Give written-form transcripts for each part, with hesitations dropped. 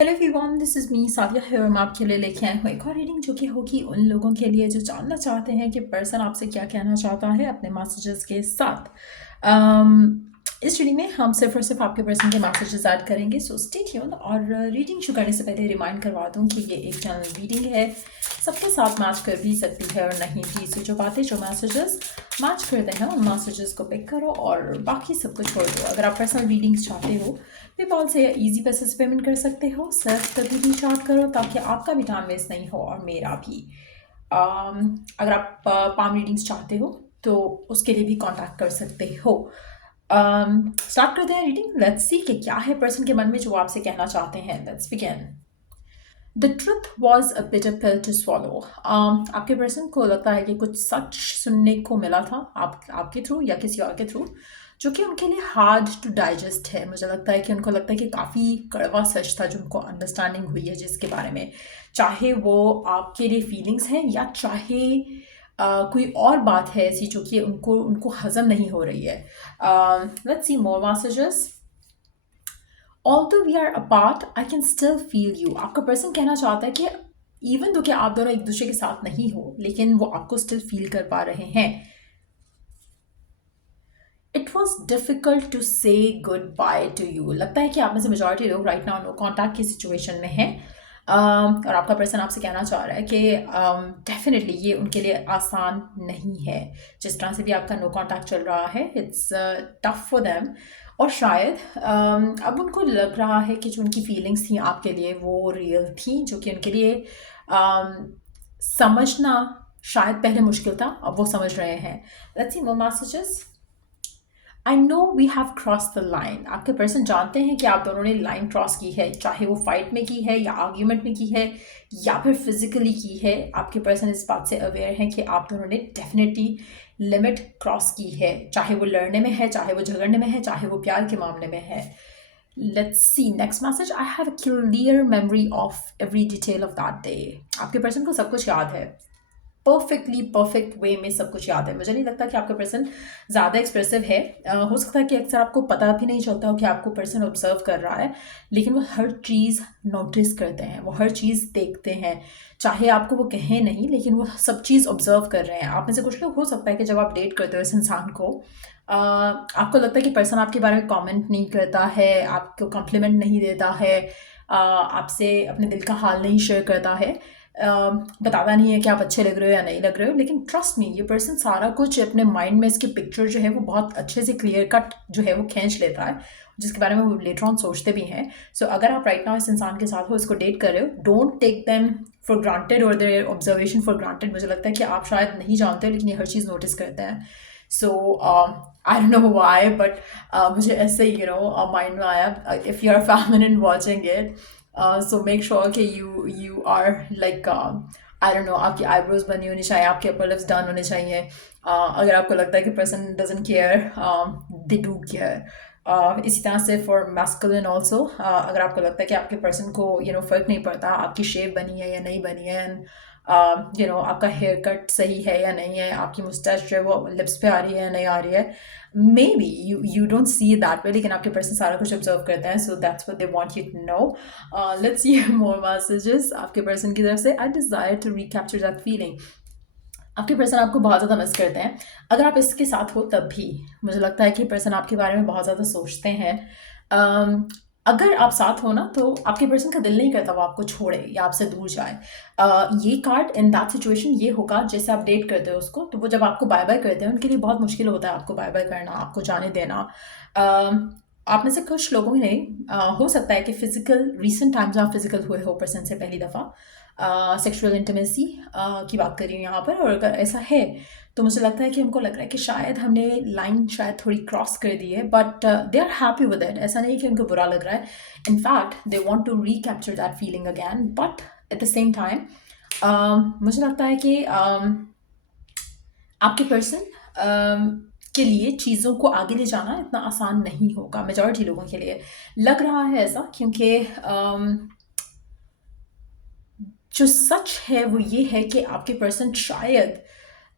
Hello everyone, this is me Sadia है और मैं आपके लिए लेके आई हूँ एक और रीडिंग जो कि होगी उन लोगों के लिए जो जानना चाहते हैं कि पर्सन आपसे क्या कहना चाहता है अपने मैसेजेस के साथ। इस रीडिंग में हम सिर्फ और सिर्फ आपके पर्सन के मैसेजेस ऐड करेंगे, सो स्टे ट्यून्ड। और रीडिंग शुरू करने से पहले रिमाइंड करवा दूँ कि ये एक जनरल रीडिंग है, सबके साथ मैच कर भी सकती है और नहीं भी। सो जो बातें जो मैसेजेस मैच करते हैं उन मैसेजेस को पिक करो और बाकी सब कुछ छोड़ दो। अगर आप पर्सनल रीडिंग्स चाहते हो पेपॉल से या ईजी पैसे से पेमेंट कर सकते हो। सिर्फ तभी रीच आउट करो ताकि आपका भी टाइम वेस्ट नहीं हो और मेरा भी। अगर आप पाम रीडिंग्स चाहते हो तो उसके लिए भी कांटेक्ट कर सकते हो। स्टार्ट करते हैं रीडिंग। लेट्स सी कि क्या है पर्सन के मन में जो आपसे कहना चाहते हैं। Let's begin. The truth was a bitter pill to swallow. आपके पर्सन को लगता है कि कुछ सच सुनने को मिला था आपके थ्रू या किसी और के थ्रू, जो कि उनके लिए हार्ड टू डाइजेस्ट है। मुझे लगता है कि उनको लगता है कि काफ़ी कड़वा सच था जो उनको अंडरस्टैंडिंग हुई है जिसके बारे में, चाहे वो आपके लिए फीलिंग्स हैं या चाहे कोई और बात है ऐसी जो कि उनको उनको हजम नहीं हो रही है। Let's see more messages. Although we are apart, I can still feel you. आपका पर्सन कहना चाहता है कि इवन दो कि आप दोनों एक दूसरे के साथ नहीं हो, लेकिन वो आपको स्टिल फील कर पा रहे हैं। इट वॉज डिफिकल्ट टू से गुड बाय टू यू। लगता है कि आप में से मेजोरिटी लोग राइट नाउ नो कॉन्टैक्ट की सिचुएशन में हैं। और आपका पर्सन आपसे कहना चाह रहा है कि डेफिनेटली ये उनके लिए आसान नहीं है। जिस तरह से भी आपका नो कॉन्टैक्ट चल रहा है, इट्स टफ फॉर देम। और शायद अब उनको लग रहा है कि जो उनकी फीलिंग्स थी आपके लिए वो रियल थी, जो कि उनके लिए समझना शायद पहले मुश्किल था, अब वो समझ रहे हैं। Let's see more messages. I know we have cross the line. आपके पर्सन जानते हैं कि आप दोनों ने लाइन क्रॉस की है, चाहे वो फाइट में की है या आर्ग्यूमेंट में की है या फिर फिजिकली की है। आपके पर्सन इस बात से अवेयर हैं कि आप दोनों ने डेफिनेटली लिमिट क्रॉस की है, चाहे वो लड़ने में है, चाहे वो झगड़ने में है, चाहे वो प्यार के मामले में है। Let's see next message. I have a clear memory of every detail of that day. आपके पर्सन को सब कुछ याद है, परफेक्टली परफेक्ट वे में सब कुछ याद है। मुझे नहीं लगता कि आपका पर्सन ज़्यादा एक्सप्रेसिव है। हो सकता है कि अक्सर आपको पता भी नहीं चलता हो कि आपको पर्सन ऑब्जर्व कर रहा है, लेकिन वो हर चीज़ नोटिस करते हैं, वो हर चीज़ देखते हैं, चाहे आपको वो कहें नहीं, लेकिन वो सब चीज़ ऑब्जर्व कर रहे हैं। आप में से कुछ लोग हो सकता है कि जब आप डेट करते हो इस इंसान को, आपको लगता है कि पर्सन आपके बारे में कमेंट नहीं करता है, आपको कॉम्प्लीमेंट नहीं देता है, आपसे अपने दिल का हाल नहीं शेयर करता है, बताता नहीं है कि आप अच्छे लग रहे हो या नहीं लग रहे हो। लेकिन ट्रस्ट मी, ये पर्सन सारा कुछ अपने माइंड में, इसकी पिक्चर जो है वो बहुत अच्छे से क्लियर कट जो है वो खींच लेता है, जिसके बारे में वो लेटर ऑन सोचते भी हैं। सो अगर आप राइट नाउ इस इंसान के साथ हो, इसको डेट कर रहे हो, don't take them for granted और देयर ऑब्जर्वेशन फॉर ग्रांटेड। मुझे लगता है कि आप शायद नहीं जानते हो, लेकिन ये हर चीज़ नोटिस करते हैं। So I don't know why, but मुझे ऐसे माइंड में आया। If you are feminine watching it, so make sure कि you are like, I don't know, आपकी आईब्रोज बनी होनी चाहिए, आपके अपर लिप्स डन होने चाहिए। अगर आपको लगता है कि person doesn't care, they do care. इसी तरह से फॉर मैस्कुलिन ऑल्सो, अगर आपको लगता है कि आपके पर्सन को फ़र्क नहीं पड़ता आपकी शेप बनी है या नहीं बनी है, आपका हेयर कट सही है या नहीं है, आपकी मुस्टैच जो है वो लिप्स पे आ रही है या नहीं आ रही है, maybe you don't see that way, लेकिन आपके पर्सन सारा कुछ ऑब्जर्व करते हैं। So that's what they want you to know. Let's see more messages आपके पर्सन की तरफ से। I desire to recapture that feeling. आपके पर्सन आपको बहुत ज़्यादा मिस करते हैं। अगर आप इसके साथ हो तब भी मुझे लगता है कि पर्सन आपके बारे में बहुत ज़्यादा सोचते हैं। अगर आप साथ हो ना, तो आपके पर्सन का दिल नहीं करता वो आपको छोड़े या आपसे दूर जाए। ये कार्ड इन दैट सिचुएशन ये होगा जैसे आप डेट करते हो उसको, तो वो जब आपको बाय बाय करते हैं उनके लिए बहुत मुश्किल होता है आपको बाय बाय करना, आपको जाने देना। आप में से कुछ लोगों ने हो सकता है कि फिजिकल रिसेंट टाइम्स में आप फिजिकल हुए हो पर्सन से पहली दफ़ा, सेक्सुअल इंटीमेसी की बात कर रही हूँ यहाँ पर। और अगर ऐसा है तो मुझे लगता है कि उनको लग रहा है कि शायद हमने लाइन शायद थोड़ी क्रॉस कर दी है, but they are happy with it. ऐसा नहीं कि उनको बुरा लग रहा है, in fact they want to recapture that feeling again. But at the same time मुझे लगता है कि आपके पर्सन के लिए चीज़ों को आगे ले जाना इतना आसान नहीं होगा, मेजॉरिटी लोगों के लिए लग रहा है ऐसा, क्योंकि जो सच है वो ये है कि आपके पर्सन शायद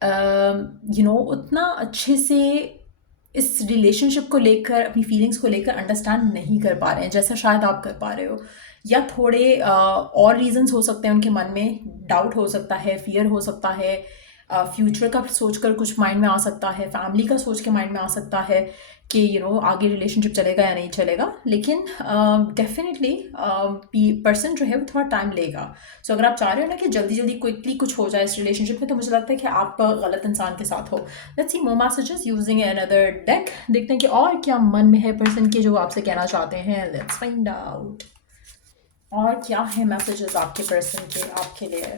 उतना अच्छे से इस रिलेशनशिप को लेकर, अपनी फीलिंग्स को लेकर अंडरस्टैंड नहीं कर पा रहे हैं जैसा शायद आप कर पा रहे हो, या थोड़े और रीजंस हो सकते हैं उनके मन में, डाउट हो सकता है, फियर हो सकता है, फ्यूचर का सोचकर कुछ माइंड में आ सकता है, फैमिली का सोच के माइंड में आ सकता है कि आगे रिलेशनशिप चलेगा या नहीं चलेगा। लेकिन डेफिनेटली पर्सन जो है वो थोड़ा टाइम लेगा। सो अगर आप चाह रहे हो ना कि जल्दी जल्दी क्विकली कुछ हो जाए इस रिलेशनशिप में, तो मुझे लगता है कि आप गलत इंसान के साथ हो। Let's see more messages using another deck. देखते हैं कि और क्या मन में है पर्सन के जो आपसे कहना चाहते हैं। लेट्स फाइंड आउट और क्या है मैसेजेस आपके पर्सन के आपके लिए।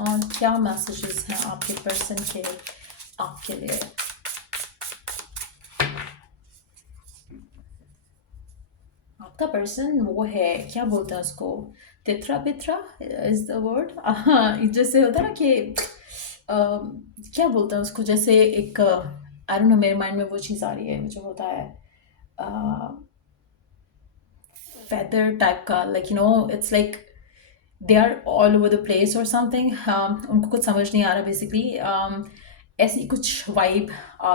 और क्या मैसेजेस हैं आपके पर्सन के आपके लिए। आपका पर्सन वो है, क्या बोलते हैं उसको, तित्रा पित्रा इज द वर्ड। हाँ, जैसे होता है ना कि क्या बोलते हैं उसको, जैसे एक आई डोंट नो, मेरे माइंड में वो चीज़ आ रही है जो होता है फेदर टाइप का, like it's like they are all over the place और समथिंग। उनको कुछ समझ नहीं आ रहा बेसिकली। ऐसी कुछ वाइब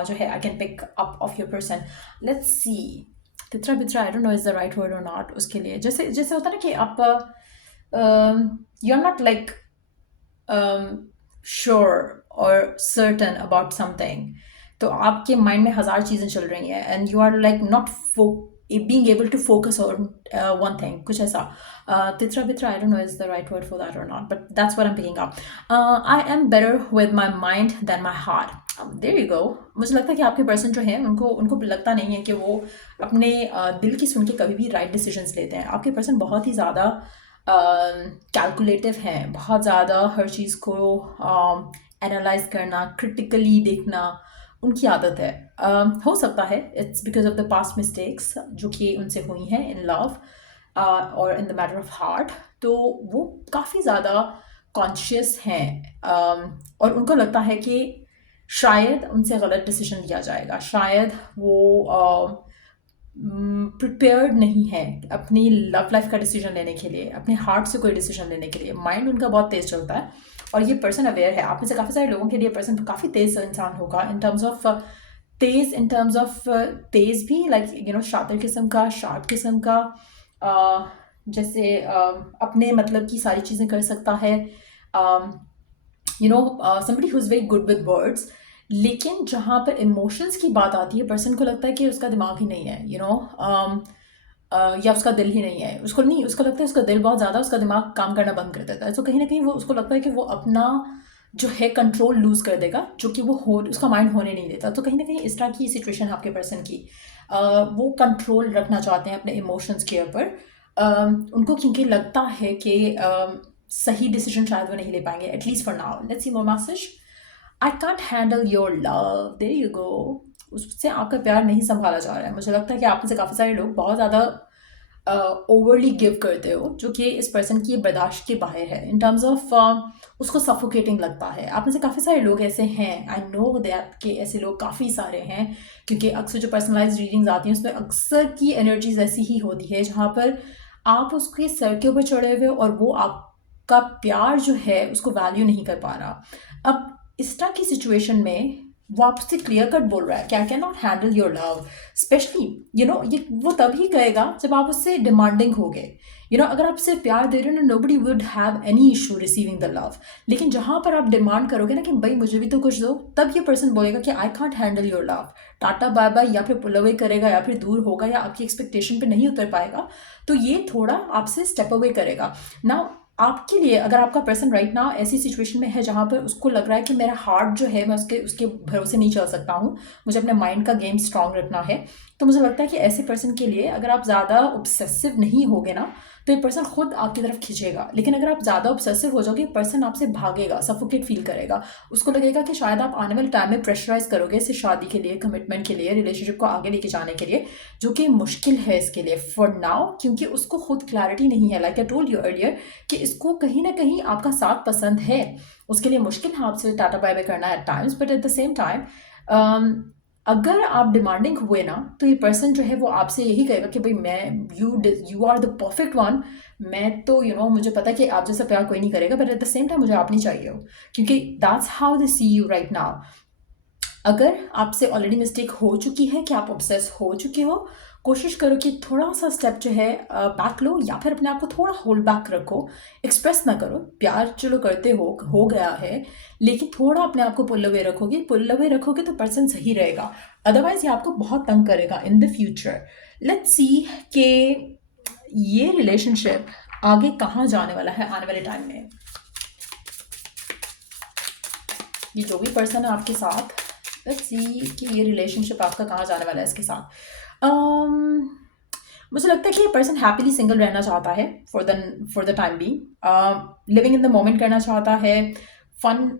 जो है I can pick up of your person. Let's see, तित्रा बित्रा I don't know is the right word or not उसके लिए। जैसे जैसे होता है ना कि आप you are not like sure और सर्टन अबाउट समथिंग, तो आपके माइंड में हज़ार चीज़ें चल रही हैं and you are like not being able to focus on one thing, कुछ ऐसा। titra bitra, I don't know is the right word for that or not, but that's what I'm picking up. I am better with my mind than my heart. There you go. मुझे लगता है कि आपके person जो हैं उनको उनको लगता नहीं है कि वो अपने दिल की सुन के कभी भी राइट डिसीजंस लेते हैं। आपके पर्सन बहुत ही ज़्यादा कैलकुलेटिव हैं, बहुत ज़्यादा हर चीज़ को एनालाइज करना, क्रिटिकली देखना उनकी आदत है। हो सकता है it's because of the past mistakes जो कि उनसे हुई हैं इन लव और in the matter of heart. तो वो काफ़ी ज़्यादा कॉन्शियस हैं और उनको लगता है कि शायद उनसे गलत डिसीजन लिया जाएगा, शायद वो प्रिपेयर्ड नहीं है अपनी लव लाइफ का डिसीजन लेने के लिए, अपने हार्ट से कोई डिसीजन लेने के लिए। माइंड उनका बहुत तेज चलता है और ये पर्सन अवेयर है। आप में से काफ़ी सारे लोगों के लिए पर्सन काफ़ी तेज इंसान होगा इन टर्म्स ऑफ तेज भी, लाइक शातिर किस्म का, शार्प किस्म का, जैसे अपने मतलब की सारी चीज़ें कर सकता है। somebody who is very good with words, लेकिन जहाँ पर इमोशंस की बात आती है पर्सन को लगता है कि उसका दिमाग ही नहीं है, या उसका दिल ही नहीं है। उसको लगता है उसका दिल बहुत ज़्यादा, उसका दिमाग काम करना बंद कर देता है। तो कहीं ना कहीं वो उसको लगता है कि वो अपना जो है कंट्रोल लूज़ कर देगा, जो कि वो उसका माइंड होने नहीं देता। तो कहीं ना कहीं इस तरह की सिचुएशन है आपके पर्सन की। वो कंट्रोल रखना चाहते हैं अपने इमोशंस के ऊपर, उनको क्योंकि लगता है कि सही डिसीजन शायद वो नहीं ले पाएंगे, at least for now. Let's see more message. I can't handle your love, there you go. उससे आपका प्यार नहीं संभाला जा रहा है। मुझे लगता है कि आप में से काफ़ी सारे लोग बहुत ज़्यादा ओवरली गिव करते हो, जो कि इस पर्सन की बर्दाश्त के बाहर है इन टर्म्स ऑफ उसको सफोकेटिंग लगता है। आप में से काफ़ी सारे लोग ऐसे हैं, आई नो दैट कि ऐसे लोग काफ़ी सारे हैं, क्योंकि अक्सर जो पर्सनलाइज रीडिंग्स आती हैं उसमें अक्सर की एनर्जीज ऐसी ही होती है जहाँ पर आप उसके सर के ऊपर चढ़े हुए और वो आपका प्यार जो है उसको वैल्यू नहीं कर पा रहा। अब इस तरह की सिचुएशन में वो आपसे क्लियर कट बोल रहा है कि I can not handle your love, specially ये वो तभी कहेगा जब आप उससे डिमांडिंग होगे। अगर आप सिर्फ प्यार दे रहे हो ना, nobody would have any issue receiving the love. लेकिन जहाँ पर आप डिमांड करोगे ना कि भाई मुझे भी तो कुछ दो, तब ये पर्सन बोलेगा कि I can't handle your love, tata bye bye, या फिर पुल अवे करेगा, या फिर दूर होगा, या आपकी एक्सपेक्टेशन पे नहीं उतर पाएगा। तो ये थोड़ा आपसे स्टेप अवे करेगा ना। आपके लिए अगर आपका पर्सन राइट नाउ ऐसी सिचुएशन में है जहाँ पर उसको लग रहा है कि मेरा हार्ट जो है मैं उसके भरोसे नहीं चल सकता हूँ, मुझे अपने माइंड का गेम स्ट्रांग रखना है, तो मुझे लगता है कि ऐसे पर्सन के लिए अगर आप ज़्यादा ऑब्सेसिव नहीं होगे ना, तो ये पर्सन खुद आपकी तरफ खींचेगा। लेकिन अगर आप ज़्यादा ऑब्सेसिव हो जाओगे, पर्सन आपसे भागेगा, सफोकेट फील करेगा। उसको लगेगा कि शायद आप आने वाले टाइम में प्रेशराइज करोगे इसे शादी के लिए, कमिटमेंट के लिए, रिलेशनशिप को आगे लेके जाने के लिए, जो कि मुश्किल है इसके लिए फॉर नाउ, क्योंकि उसको खुद क्लैरिटी नहीं है। Like I told you earlier कि इसको कहीं ना कहीं आपका साथ पसंद है, उसके लिए मुश्किल है आपसे टाटा बाय बाय करना at times, but at the same time अगर आप डिमांडिंग हुए ना, तो ये पर्सन जो है वो आपसे यही कहेगा कि भाई मैं you are the perfect one. मैं तो मुझे पता है कि आप जैसा प्यार कोई नहीं करेगा, but at the same time मुझे आप नहीं चाहिए हो, क्योंकि that's how they see you right now. अगर आपसे ऑलरेडी मिस्टेक हो चुकी है कि आप ऑब्सेस हो चुके हो, कोशिश करो कि थोड़ा सा स्टेप जो है बैक लो, या फिर अपने आप को थोड़ा होल्ड बैक रखो। एक्सप्रेस ना करो, प्यार चलो करते हो गया है, लेकिन थोड़ा अपने आप को पुल अवे रखोगे तो पर्सन सही रहेगा। अदरवाइज ये आपको बहुत तंग करेगा in the future. Let's see कि ये रिलेशनशिप आगे कहाँ जाने वाला है आने वाले टाइम में। ये जो भी पर्सन है आपके साथ, लेट्स सी कि ये रिलेशनशिप आपका कहाँ जाने वाला है इसके साथ। मुझे लगता है कि ये पर्सन हैप्पीली सिंगल रहना चाहता है for the time being, living in the moment करना चाहता है, fun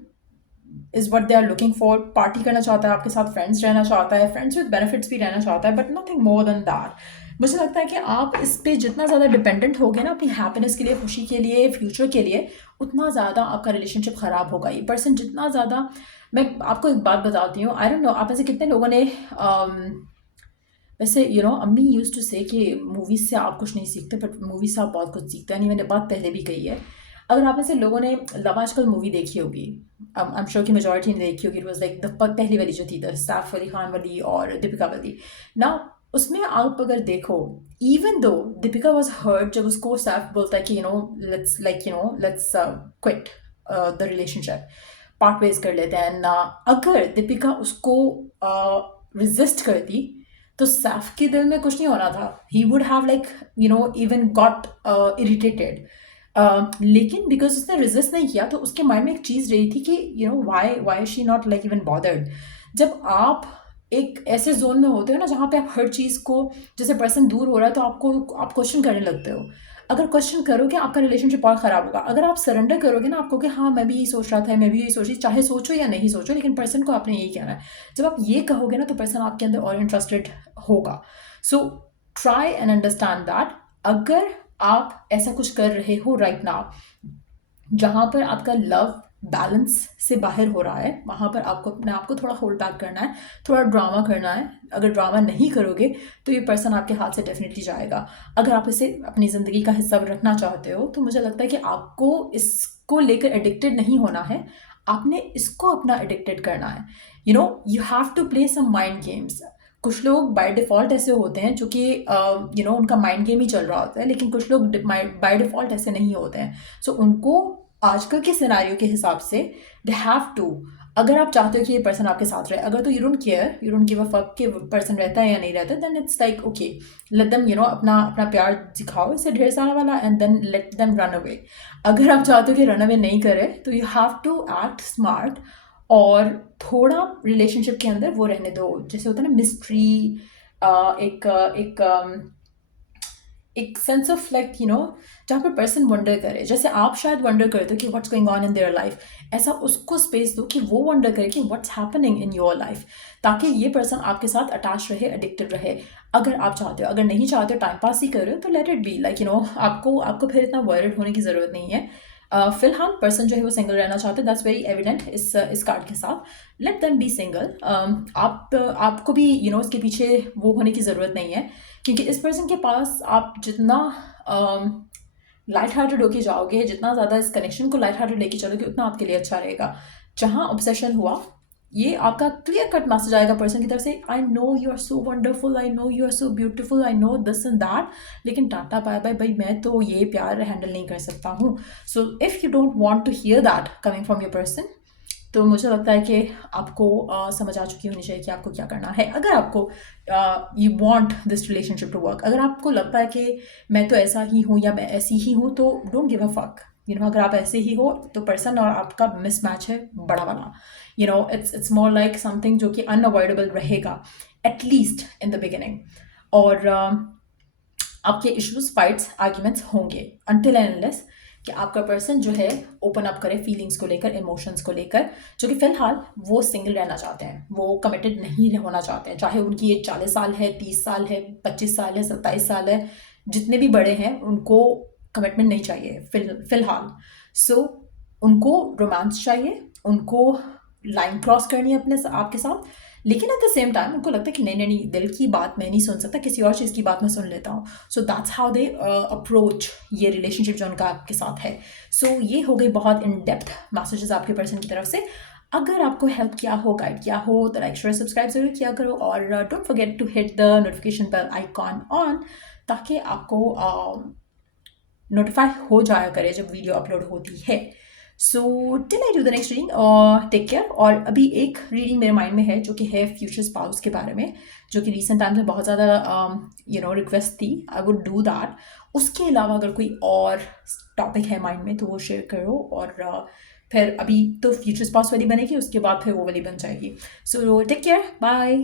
is what they are looking for, party करना चाहता है आपके साथ, फ्रेंड्स रहना चाहता है, फ्रेंड्स विद बेनिफिट्स भी रहना चाहता है, but nothing more than that. मुझे लगता है कि आप इस पे जितना ज़्यादा डिपेंडेंट होगे ना अपनी हैप्पीनेस के लिए, खुशी के लिए, फ्यूचर के लिए, उतना ज़्यादा आपका रिलेशनशिप ख़राब होगा। ये पर्सन जितना ज़्यादा, मैं आपको एक बात बताती हूँ, आई डोंट नो आप ऐसे कितने लोगों ने वैसे अम्मी यूज टू से कि मूवीज़ से आप कुछ नहीं सीखते, बट मूवीज़ से आप बहुत कुछ सीखते हैं। नहीं, मैंने बात पहले भी कही है। अगर आप ऐसे लोगों ने लव आजकल मूवी देखी होगी, आई एम श्योर कि मेजॉरिटी ने देखी होगी, इट वाज लाइक द पहली वाली जो थी, द सैफ अली खान वाली और दीपिका वाली ना। उसमें आप अगर देखो, even though Deepika was hurt जब उसको सैफ बोलता है कि let's quit the relationship, part ways कर लेते हैं ना। अगर दीपिका उसको रिजिस्ट करती तो सैफ के दिल में कुछ नहीं होना था, he would have even got irritated. लेकिन बिकॉज उसने रेजिस्ट नहीं किया तो उसके माइंड में एक चीज़ रही थी कि why she not like even bothered. जब आप एक ऐसे जोन में होते हो ना जहाँ पे आप हर चीज़ को, जैसे पर्सन दूर हो रहा है तो आप क्वेश्चन करने लगते हो। अगर क्वेश्चन करोगे आपका रिलेशनशिप और ख़राब होगा। अगर आप सरेंडर करोगे ना, आपको कि हाँ मैं भी यही सोच रहा था, मैं भी यही सोच रही, चाहे सोचो या नहीं सोचो, लेकिन पर्सन को आपने यही कहना है। जब आप ये कहोगे ना तो पर्सन आपके अंदर और इंटरेस्टेड होगा। So try and understand that अगर आप ऐसा कुछ कर रहे हो राइट नाउ जहाँ पर आपका लव बैलेंस से बाहर हो रहा है, वहाँ पर आपको अपने आप को थोड़ा होल्ड बैक करना है, थोड़ा ड्रामा करना है। अगर ड्रामा नहीं करोगे तो ये पर्सन आपके हाथ से डेफिनेटली जाएगा। अगर आप इसे अपनी ज़िंदगी का हिस्सा रखना चाहते हो तो मुझे लगता है कि आपको इसको लेकर एडिक्टेड नहीं होना है, आपने इसको अपना एडिक्टेड करना है। You have to play some mind games. कुछ लोग बाय डिफ़ॉल्ट ऐसे होते हैं जो कि उनका माइंड गेम ही चल रहा होता है, लेकिन कुछ लोग बाय डिफ़ॉल्ट ऐसे नहीं होते हैं। सो उनको आजकल के सिनारियो के हिसाब से दे हैव टू, अगर आप चाहते हो कि ये पर्सन आपके साथ रहे, अगर तो you don't care, you don't give a fuck कि पर्सन रहता है या नहीं रहता, then it's like okay, let them अपना अपना प्यार दिखाओ इसे ढेर सारा वाला, and then let them run away. अगर आप चाहते हो कि रन अवे नहीं करे तो you have to act smart और थोड़ा रिलेशनशिप के अंदर वो रहने दो, जैसे होता है ना मिस्ट्री, एक एक एक सेंस ऑफ जहाँ पर पर्सन वंडर करे, जैसे आप शायद वंडर करते हो कि what's going on in their life, ऐसा उसको स्पेस दो कि वो वंडर करे कि what's happening in your life, ताकि ये पर्सन आपके साथ अटैच रहे, एडिक्टेड रहे। अगर आप चाहते हो, अगर नहीं चाहते हो, टाइम पास ही कर रहे हो, तो लेट इट बी आपको फिर इतना वरिड होने की ज़रूरत नहीं है। फिलहाल पर्सन जो है वो सिंगल रहना चाहते हैं, दैट्स वेरी एविडेंट इस कार्ड के साथ। Let them be single. आपको भी इसके पीछे वो होने की ज़रूरत नहीं है, क्योंकि इस पर्सन के पास आप जितना लाइट हार्टेड होके जाओगे, जितना ज़्यादा इस कनेक्शन को लाइट हार्टेड लेके चलोगे, उतना आपके लिए अच्छा रहेगा। जहाँ ऑब्सेशन हुआ, ये आपका क्लियर कट मैसेज आएगा पर्सन की तरफ से, I know you are so wonderful, I know you are so beautiful, I know this and that, लेकिन टाटा बाय बाय भाई, मैं तो ये प्यार हैंडल नहीं कर सकता हूँ। So if you don't want to hear that coming from your person, तो मुझे लगता है कि आपको समझ आ चुकी होनी चाहिए कि आपको क्या करना है। अगर आपको you want this relationship to work, अगर आपको लगता है कि मैं तो ऐसा ही हूँ या मैं ऐसी ही हूँ, तो डोंट गिव अ फक। अगर आप ऐसे ही हो तो पर्सन और आपका मिसमैच है बड़ा वाला। इट्स मोर लाइक समथिंग जो कि अनअवॉइडेबल रहेगा, एटलीस्ट इन द बिगिनिंग। और आपके इश्यूज, फाइट्स, आर्ग्यूमेंट्स होंगे अनटिल एंड अनलेस कि आपका पर्सन जो है ओपन अप करे फीलिंग्स को लेकर, इमोशंस को लेकर, जो कि फ़िलहाल वो सिंगल रहना चाहते हैं, वो कमिटेड नहीं होना चाहते हैं। चाहे उनकी एज 40 साल है, 30 साल है, 25 साल है, 27 साल है, जितने भी बड़े हैं उनको कमिटमेंट नहीं चाहिए फ़िलहाल। सो उनको रोमांस चाहिए, उनको लाइन क्रॉस करनी है अपने आपके साथ, लेकिन एट द सेम टाइम उनको लगता है कि नहीं नहीं नहीं, दिल की बात मैं नहीं सुन सकता, किसी और चीज़ की बात मैं सुन लेता हूँ। So that's how they approach ये रिलेशनशिप जो उनका आपके साथ है। सो ये हो गई बहुत इन डेप्थ मैसेजेस आपके पर्सन की तरफ से। अगर आपको हेल्प किया हो, गाइड किया हो तो लाइक शेयर सब्सक्राइब ज़रूर किया करो और don't forget to hit the notification bell icon on, ताकि आपको नोटिफाई हो जाया करे जब वीडियो अपलोड होती है। So till I do the next reading, take care. और अभी एक रीडिंग मेरे माइंड में है जो कि है फ्यूचर स्पाउस के बारे में, जो कि रिसेंट टाइम्स में बहुत ज़्यादा रिक्वेस्ट थी। I would do that. उसके अलावा अगर कोई और टॉपिक है माइंड में तो वो शेयर करो। और फिर अभी तो फ्यूचर स्पाउस वाली बनेगी, उसके बाद फिर वो वाली बन जाएगी। So take care, bye.